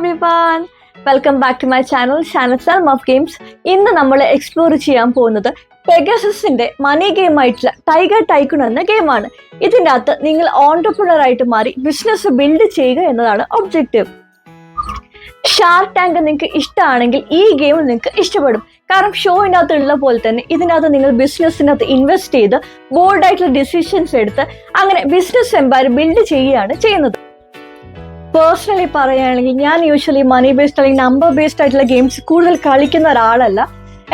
everyone. Welcome back to my channel, Shannon of Games. ഇന്ന് നമ്മൾ explore ചെയ്യാൻ പോകുന്നത് പെഗസസിന്റെ മണി ഗെയിം ആയിട്ടുള്ള ടൈഗർ ടൈക്കൂൺ എന്ന ഗെയിമാണ്. ഇതിൻ്റെ അകത്ത് നിങ്ങൾ ഓൺടർപ്രണർ ആയിട്ട് മാറി ബിസിനസ് ബിൽഡ് ചെയ്യുക എന്നതാണ് ഒബ്ജക്റ്റീവ്. ഷാർക്ക് ടാങ്ക് നിങ്ങൾക്ക് ഇഷ്ടമാണെങ്കിൽ ഈ ഗെയിം നിങ്ങൾക്ക് ഇഷ്ടപ്പെടും. കാരണം ഷോയിൻ്റെ അകത്ത് ഉള്ള പോലെ തന്നെ ഇതിനകത്ത് നിങ്ങൾ ബിസിനസ്സിനകത്ത് ഇൻവെസ്റ്റ് ചെയ്ത് ബോൾഡായിട്ടുള്ള ഡിസിഷൻസ് എടുത്ത് അങ്ങനെ ബിസിനസ് എംപയർ ബിൽഡ് ചെയ്യുകയാണ് ചെയ്യുന്നത്. പേഴ്സണലി പറയുകയാണെങ്കിൽ ഞാൻ യൂഷ്വലി മണി ബേസ്ഡ് അല്ലെങ്കിൽ നമ്പർ ബേസ്ഡ് ആയിട്ടുള്ള ഗെയിംസ് കൂടുതൽ കളിക്കുന്ന ഒരാളല്ല.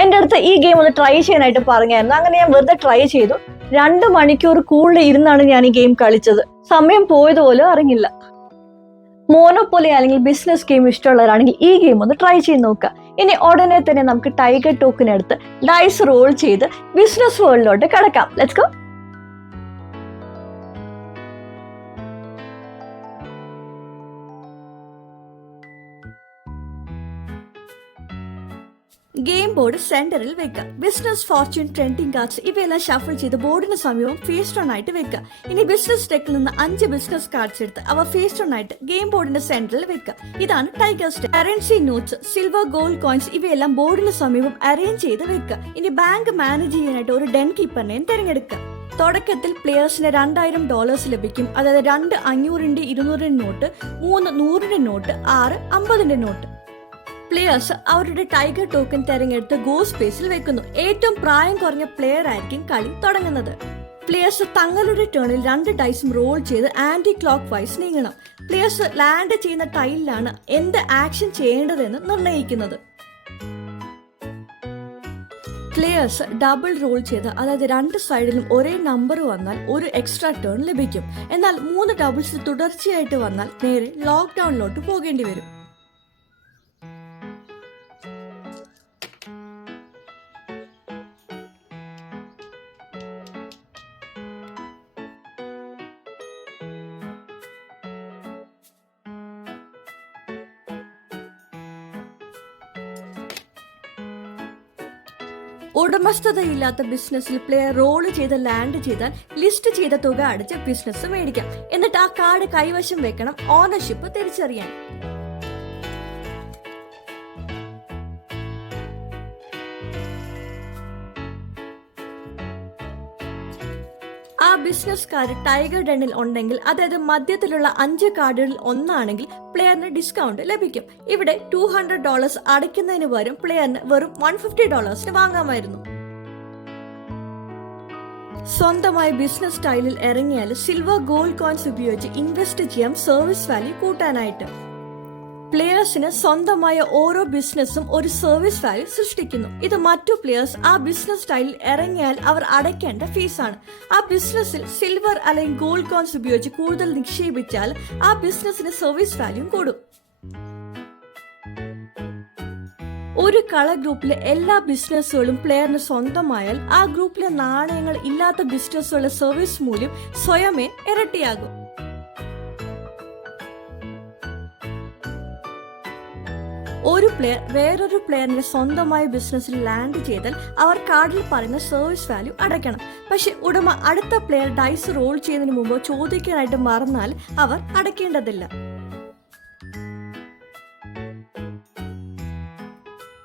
എൻ്റെ അടുത്ത് ഈ ഗെയിം ഒന്ന് ട്രൈ ചെയ്യാനായിട്ട് പറഞ്ഞായിരുന്നു. അങ്ങനെ ഞാൻ വെറുതെ ട്രൈ ചെയ്തു. 2 മണിക്കൂർ കൂടുതൽ ഇരുന്നാണ് ഞാൻ ഈ ഗെയിം കളിച്ചത്. സമയം പോയതുപോലും അറിഞ്ഞില്ല. മോനോപ്പൊലി അല്ലെങ്കിൽ ബിസിനസ് ഗെയിം ഇഷ്ടമുള്ളവരാണെങ്കിൽ ഈ ഗെയിം ഒന്ന് ട്രൈ ചെയ്ത് നോക്കുക. ഇനി ഉടനെ തന്നെ നമുക്ക് ടൈഗർ ടോക്കൺ എടുത്ത് ഡൈസ് റോൾ ചെയ്ത് ബിസിനസ് വേൾഡിലോട്ട് കടക്കാം. Let's go. ഗെയിം ബോർഡ് സെന്ററിൽ വെക്കുക. ബിസിനസ്, ഫോർച്യൂൺ, ട്രെൻഡിങ് കാർഡ്സ് ഇവയെല്ലാം ഷഫിൾ ചെയ്ത് ബോർഡിന് സമീപം ഫേസ് ടോൺ ആയിട്ട് വെക്കുക. ഇനി ബിസിനസ് ഡെക്കിൽ നിന്ന് 5 ബിസിനസ് കാർഡ്സ് എടുത്ത് അവ ഫേസ് ടോൺ ആയിട്ട് ഗെയിം ബോർഡിന്റെ സെന്ററിൽ വെക്കുക. ഇതാണ് ടൈഗർ സ്റ്റെക്ക്. Currency notes, silver, gold coins ഇവയെല്ലാം ബോർഡിന് സമീപം അറേഞ്ച് ചെയ്ത് വെക്കുക. ഇനി ബാങ്ക് മാനേജ് ചെയ്യാനായിട്ട് ഒരു ഡെൻ കീപ്പറിനെയും തിരഞ്ഞെടുക്കുക. തുടക്കത്തിൽ പ്ലെയേഴ്സിന് $2000 ലഭിക്കും. അതായത് 2 500-ന്റെ 200-ന്റെ നോട്ട്, 3 100-ന്റെ നോട്ട്, 6 50-ന്റെ നോട്ട്. പ്ലെയേഴ്സ് അവരുടെ ടൈഗർ ടോക്കൺ തിരഞ്ഞെടുത്ത് ഗോ സ്പേസിൽ വെക്കുന്നു. ഏറ്റവും പ്രായം കുറഞ്ഞ പ്ലെയർ ആയിരിക്കും കളി തുടങ്ങുന്നത്. പ്ലെയേഴ്സ് തങ്ങളുടെ ടേണിൽ 2 ഡൈസും റോൾ ചെയ്ത് ആന്റി ക്ലോക്ക് വൈസ് നീങ്ങണം. പ്ലെയേഴ്സ് ലാൻഡ് ചെയ്യുന്ന ടൈലിലാണ് എന്ത് ആക്ഷൻ ചെയ്യേണ്ടതെന്ന് നിർണ്ണയിക്കുന്നത്. പ്ലെയേഴ്സ് ഡബിൾ റോൾ ചെയ്ത് അതായത് 2 സൈഡിലും ഒരേ നമ്പർ വന്നാൽ ഒരു എക്സ്ട്രാ ടേൺ ലഭിക്കും. എന്നാൽ 3 ഡബിൾസ് തുടർച്ചയായിട്ട് വന്നാൽ നേരെ ലോക്ക്ഡൌണിലോട്ട് പോകേണ്ടി വരും. ഉടമസ്ഥതയില്ലാത്ത ബിസിനസ്സിൽ പ്ലെയർ റോൾ ചെയ്ത് ലാൻഡ് ചെയ്താൽ ലിസ്റ്റ് ചെയ്ത തുക അടച്ച് ബിസിനസ് മേടിക്കാം. എന്നിട്ട് ആ കാർഡ് കൈവശം വെക്കണം ഓണർഷിപ്പ് തിരിച്ചറിയാൻ. ആ ബിസിനസ് കാർഡ് ടൈഗർ ഡെന്നിൽ ഉണ്ടെങ്കിൽ, അതായത് മധ്യത്തിലുള്ള 5 കാർഡുകളിൽ ഒന്നാണെങ്കിൽ പ്ലെയറിന് ഡിസ്കൗണ്ട് ലഭിക്കും. ഇവിടെ $200 അടയ്ക്കുന്നതിന് പകരം പ്ലെയറിന് വെറും $150 വാങ്ങാമായിരുന്നു. സ്വന്തമായി ബിസിനസ് സ്റ്റൈലിൽ ഇറങ്ങിയാൽ സിൽവർ, ഗോൾഡ് കോയിൻസ് ഉപയോഗിച്ച് ഇൻവെസ്റ്റ് ചെയ്യാം സർവീസ് വാല്യൂ കൂട്ടാനായിട്ട്. പ്ലെയേഴ്സിന് സ്വന്തമായ ഓരോ ബിസിനസ്സും ഒരു സർവീസ് വാല്യൂ സൃഷ്ടിക്കുന്നു. ഇത് മറ്റു പ്ലെയേഴ്സ് ആ ബിസിനസ് സ്റ്റൈലിൽ ഇറങ്ങിയാൽ അവർ അടയ്ക്കേണ്ട ഫീസാണ്. ആ ബിസിനസ്സിൽ സിൽവർ അല്ലെങ്കിൽ ഗോൾഡ് കോയിൻസ് ഉപയോഗിച്ച് കൂടുതൽ നിക്ഷേപിച്ചാൽ ആ ബിസിനസ്സിന് സർവീസ് വാല്യൂ കൂടും. ഒരു കളർ ഗ്രൂപ്പിലെ എല്ലാ ബിസിനസ്സുകളും പ്ലെയറിന് സ്വന്തമായാൽ ആ ഗ്രൂപ്പിലെ നാണയങ്ങൾ ഇല്ലാത്ത ബിസിനസ്സുകളുടെ സർവീസ് മൂല്യം സ്വയമേ ഇരട്ടിയാകും. ഒരു പ്ലെയർ വേറൊരു പ്ലെയറിന്റെ സ്വന്തമായ ബിസിനസ്സിൽ ലാൻഡ് ചെയ്താൽ അവർ കാർഡിൽ പറയുന്ന സർവീസ് വാല്യൂ അടയ്ക്കണം. പക്ഷെ ഉടമ അടുത്ത പ്ലെയർ ഡൈസ് റോൾ ചെയ്യുന്നതിന് മുമ്പ് ചോദിക്കാനായിട്ട് മറന്നാൽ അവർ അടയ്ക്കേണ്ടതില്ല.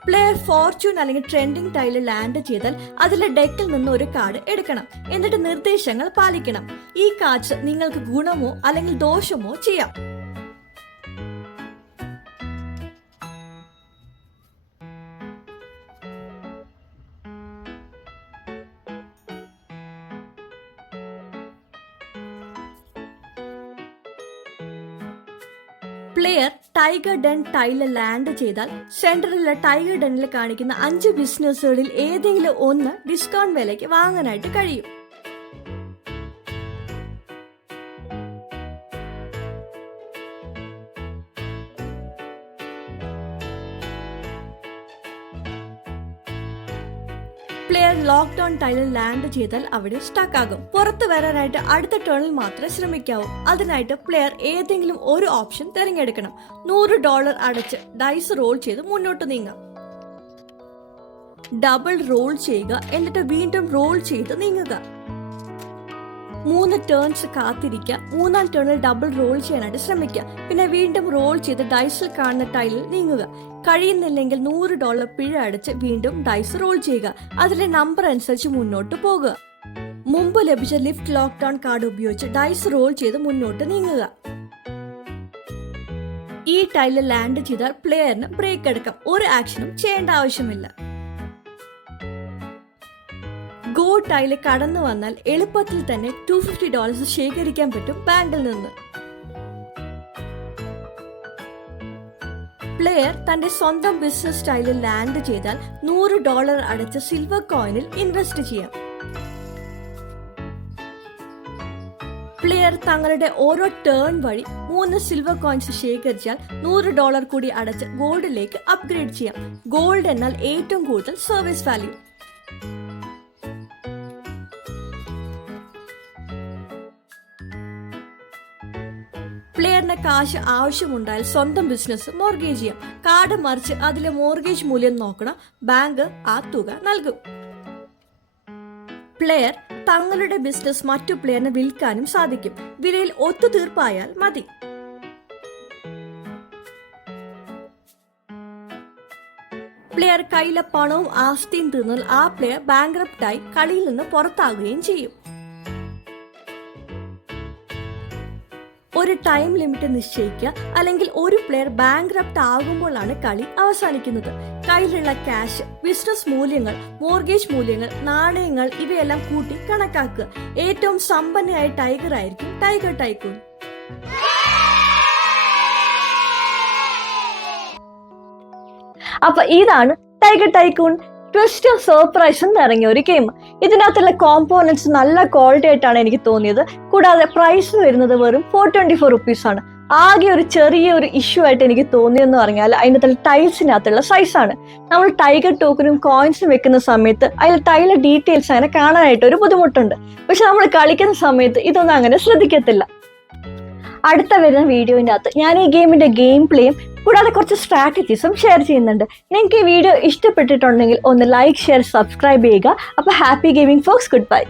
പ്ലെയർ ഫോർച്യൂൺ അല്ലെങ്കിൽ ട്രെൻഡിങ് ടൈലിൽ ലാൻഡ് ചെയ്താൽ അതിലെ ഡെക്കിൽ നിന്ന് ഒരു കാർഡ് എടുക്കണം. എന്നിട്ട് നിർദ്ദേശങ്ങൾ പാലിക്കണം. ഈ കാർഡ്സ് നിങ്ങൾക്ക് ഗുണമോ അല്ലെങ്കിൽ ദോഷമോ ചെയ്യാം. പ്ലെയർ ടൈഗർ ഡെൻ ടൈലിൽ ലാൻഡ് ചെയ്താൽ സെന്ററിലെ ടൈഗർ ഡെന്നിൽ കാണിക്കുന്ന 5 ബിസിനസ്സുകളിൽ ഏതെങ്കിലും ഒന്ന് ഡിസ്കൗണ്ട് വിലയ്ക്ക് വാങ്ങാനായിട്ട് കഴിയും. പ്ലെയർ ലോക്ക്ഡൌൺ ടൈലിൽ ലാൻഡ് ചെയ്താൽ അവിടെ സ്റ്റക്ക് ആകും. പുറത്തു വരാനായിട്ട് അടുത്ത ടേണിൽ മാത്രമേ ശ്രമിക്കാവൂ. അതിനായിട്ട് പ്ലെയർ ഏതെങ്കിലും ഒരു ഓപ്ഷൻ തിരഞ്ഞെടുക്കണം. $100 അടച്ച് ഡൈസ് റോൾ ചെയ്ത് മുന്നോട്ട് നീങ്ങാം. ഡബിൾ റോൾ ചെയ്യുക, എന്നിട്ട് വീണ്ടും റോൾ ചെയ്ത് നീങ്ങുക. 3 ടേൺസ് കാത്തിരിക്കുക. 3-ാം ടേണിൽ ഡബിൾ റോൾ ചെയ്യാനായിട്ട് ശ്രമിക്കുക. പിന്നെ വീണ്ടും റോൾ ചെയ്ത് ഡൈസിൽ കാണുന്ന ടൈലിൽ നീങ്ങുക. കഴിയുന്നില്ലെങ്കിൽ $100 പിഴ അടച്ച് വീണ്ടും ഡൈസ് റോൾ ചെയ്യുക. അതിലെ നമ്പർ അനുസരിച്ച് മുന്നോട്ട് പോകുക. മുമ്പ് ലഭിച്ച ലിഫ്റ്റ് ലോക്ക്ഡൌൺ കാർഡ് ഉപയോഗിച്ച് ഡൈസ് റോൾ ചെയ്ത് മുന്നോട്ട് നീങ്ങുക. ഈ ടൈലിൽ ലാൻഡ് ചെയ്താൽ പ്ലെയറിന് ബ്രേക്ക് എടുക്കാം. ഒരു ആക്ഷനും ചെയ്യേണ്ട ആവശ്യമില്ല. ഗോ ടൈല് കടന്നു വന്നാൽ എളുപ്പത്തിൽ തന്നെ $250 ശേഖരിക്കാൻ പറ്റും ബാങ്കിൽ നിന്ന്. പ്ലെയർ തന്റെ സ്വന്തം ബിസിനസ് ടൈലിൽ ലാൻഡ് ചെയ്താൽ $100 അടച്ച് സിൽവർ കോയിനിൽ ഇൻവെസ്റ്റ് ചെയ്യാം. പ്ലെയർ തങ്ങളുടെ ഓരോ ടേൺ വഴി 3 സിൽവർ കോയിൻസ് ശേഖരിച്ചാൽ $100 കൂടി അടച്ച് ഗോൾഡിലേക്ക് അപ്ഗ്രേഡ് ചെയ്യാം. ഗോൾഡ് എന്നാൽ ഏറ്റവും കൂടുതൽ സർവീസ് വാല്യൂ. പ്ലെയറിന് കാശ് ആവശ്യമുണ്ടായാൽ സ്വന്തം ബിസിനസ് മോർഗേജ് ചെയ്യാം. കാർഡ് മറിച്ച് അതിലെ മോർഗേജ് മൂല്യം നോക്കണം. ബാങ്ക് ആ തുക നൽകും. പ്ലെയർ തങ്ങളുടെ ബിസിനസ് മറ്റു പ്ലെയറിന് വിൽക്കാനും സാധിക്കും. വിലയിൽ ഒത്തുതീർപ്പായാൽ മതി. പ്ലെയർ കയ്യിലെ പണവും ആസ്തിയും തീർന്നാൽ ആ പ്ലെയർ ബാങ്ക്രപ്റ്റായി കളിയിൽ നിന്ന് പുറത്താകുകയും ചെയ്യും. ഒരു ടൈം ലിമിറ്റ് നിശ്ചയിക്കുക. അല്ലെങ്കിൽ ഒരു പ്ലെയർ ബാങ്ക്രപ്റ്റ് ആകുമ്പോഴാണ് കളി അവസാനിക്കുന്നത്. കയ്യിലുള്ള ക്യാഷ്, ബിസിനസ് മൂല്യങ്ങൾ, മോർഗേജ് മൂല്യങ്ങൾ, നാണയങ്ങൾ ഇവയെല്ലാം കൂട്ടി കണക്കാക്കുക. ഏറ്റവും സമ്പന്നയായ ടൈഗർ ആയിരിക്കും ടൈഗർ ടൈക്കൂൺ. അപ്പൊ ഇതാണ് ടൈഗർ ടൈക്കൂൺ. ട്വിസ്റ്റും സർപ്രൈസും നിറങ്ങിയ ഒരു ഗെയിം. ഇതിനകത്തുള്ള കോമ്പോണൻസ് നല്ല ക്വാളിറ്റി ആയിട്ടാണ് എനിക്ക് തോന്നിയത്. കൂടാതെ പ്രൈസ് വരുന്നത് വെറും $424 ആണ്. ആകെ ഒരു ചെറിയൊരു ഇഷ്യൂ ആയിട്ട് എനിക്ക് തോന്നിയെന്ന് പറഞ്ഞാൽ അതിനകത്തുള്ള ടൈൽസിനകത്തുള്ള സൈസാണ്. നമ്മൾ ടൈഗർ ടോക്കനും കോയിൻസും വെക്കുന്ന സമയത്ത് അതിൽ ടൈലിലെ ഡീറ്റെയിൽസ് അങ്ങനെ കാണാനായിട്ട് ഒരു ബുദ്ധിമുട്ടുണ്ട്. പക്ഷെ നമ്മൾ കളിക്കുന്ന സമയത്ത് ഇതൊന്നും അങ്ങനെ ശ്രദ്ധിക്കത്തില്ല. അടുത്ത വരുന്ന വീഡിയോൻ്റെ അകത്ത് ഞാൻ ഈ ഗെയിമിന്റെ ഗെയിം പ്ലേയും കൂടാതെ കുറച്ച് സ്ട്രാറ്റജീസും ഷെയർ ചെയ്യുന്നുണ്ട്. നിങ്ങൾക്ക് ഈ വീഡിയോ ഇഷ്ടപ്പെട്ടിട്ടുണ്ടെങ്കിൽ ഒന്ന് ലൈക്ക്, ഷെയർ, സബ്സ്ക്രൈബ് ചെയ്യുക. അപ്പോൾ happy gaming folks, good by.